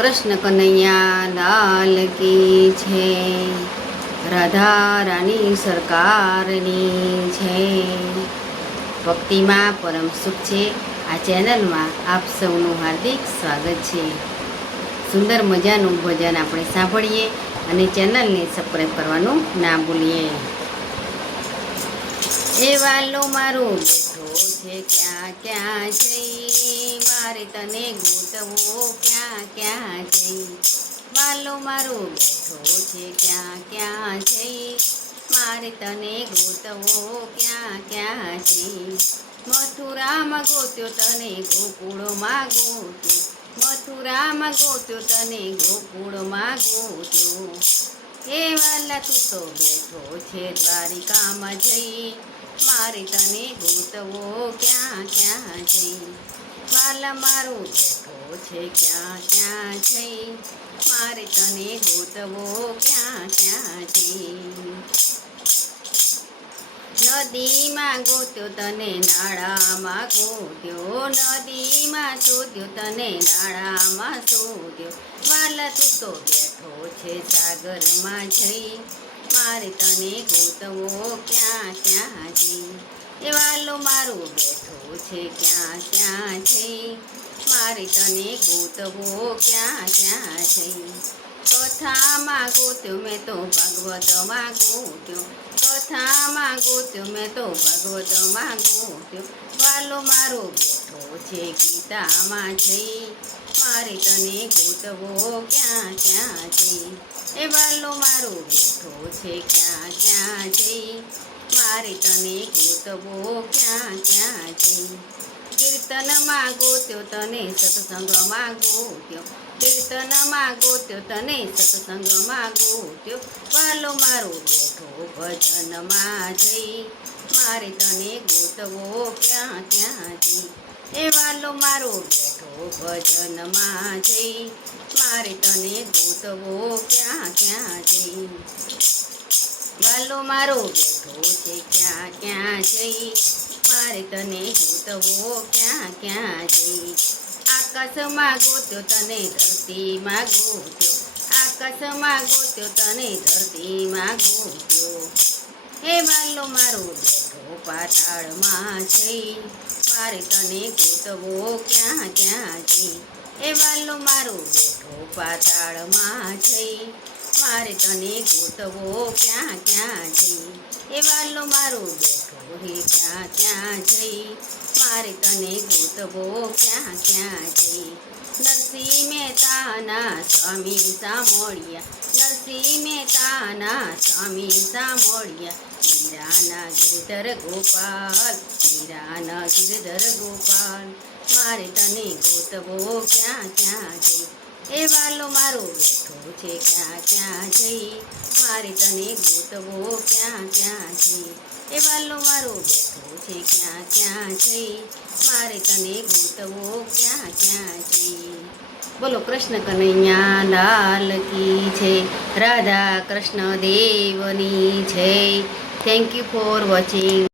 કૃષ્ણ કનૈયા લાલ કી છે, રાધા રાની સરકારની છે। ભક્તિમાં પરમ સુખ છે। આ ચેનલમાં આપ સૌનું હાર્દિક સ્વાગત છે। સુંદર મજાનું ભજન આપણે સાંભળીએ અને ચેનલને સબસ્ક્રાઈબ કરવાનું ના ભૂલીએ। એ વાલો મારો બેઠો છે ક્યાં ક્યાં જઈ, મારે તને ગોતવો ક્યાં ક્યાં જઈ। વાલો મારો બેઠો છે ક્યાં ક્યાં જઈ, મારે તને ગોતવો ક્યાં ક્યાં જઈ। મથુરામાં ગોત્યો તને ગોકુળમાં ગોત્યો, મથુરામાં ગોત્યો તને ગોકુળમાં ગોત્યો। એ વાલા તું તો બેઠો છે દ્વારિકામાં જઈ, મારે તને ગોતવો ક્યાં ક્યાં જઈ। વાલા મારો બેઠો છે ક્યાં ક્યાં જઈ, મારે તને ગોતવો ક્યાં ક્યાં જઈ। નદીમાં ગોત્યો તને નાળામાં ગોત્યો, નદીમાં શોધ્યો તને નાળામાં શોધ્યો। વાલા તું તો બેઠો છે સાગરમાં જઈ, મારે તને ગોતવો ક્યાં ક્યાં જઈ। એ વાલો મારો બેઠો છે ક્યાં ક્યાં જઈ, મારે તને ગોતવો ક્યાં ક્યાં જઈ। કથામાં ગોત્યો મેં તો ભાગવતમાં ગોત્યો, કથામાં ગોત્યો મેં તો ભાગવતમાં ગોત્યો। વાલો મારો બેઠો છે ગીતામાં જઈ, મારે તને ગોતવો ક્યાં ક્યાં જઈ। એ વાલો મારો બેઠો છે ક્યાં ક્યાં જઈ, મારે તને ગોતવો ક્યાં ક્યાં જઈ। કીર્તનમાં ગોત્યો તને સત્સંગમાં ગોત્યો, કીર્તનમાં ગોત્યો તને સત્સંગમાં ગોત્યો। વાલો મારો બેઠો ભજનમાં જઈ, મારે તને ગોતવો ક્યાં ક્યાં જઈ। એ વાલો મારો બેઠો ભજનમાં જઈ, મારે તને ગોતવો ક્યાં ક્યાં જઈ। વાલો મારો બેઠો છે ક્યાં ક્યાં જઈ, મારે તને ગોતવો ક્યાં ક્યાં જઈ। આકાશમાં ગોત્યો તને ધરતીમાં ગોત્યો, આકાશમાં ગોત્યો તને ધરતીમાં ગોત્યો। હે વાલો મારો બેઠો પાતાળમાં જઈ, મારે તને ગોતવો ક્યાં ક્યાં જઈ। એ વાલો મારો બેઠો પાતાળમાં જઈ, મારે તને ગોતવો ક્યાં ક્યાં જઈ। એ વાલો મારો બેઠો હે ક્યાં ક્યાં જઈ, મારે તને ગોતવો ક્યાં ક્યાં જઈ। નરસિંહ મહેતાના સ્વામી સાંભળ્યા, નરસિંહ મહેતાના સ્વામી સાંભળ્યા। મીરાના ગિરધર ગોપાલ, મીરાના ગિરધર ગોપાલ, મારે તને ગોતવો ક્યાં ક્યાં જઈ। એ વાલો મારો બેઠો છે ક્યાં ક્યાં જઈ, મારે તને ગોતવો ક્યાં ક્યાં જઈ। એ વાલો મારો બેઠો છે ક્યાં ક્યાં જઈ, મારે તને ગોતવો ક્યાં ક્યાં જઈ। બોલો કૃષ્ણ કનૈયા લાલ કી છે, રાધા કૃષ્ણ દેવની છે। Thank you for watching.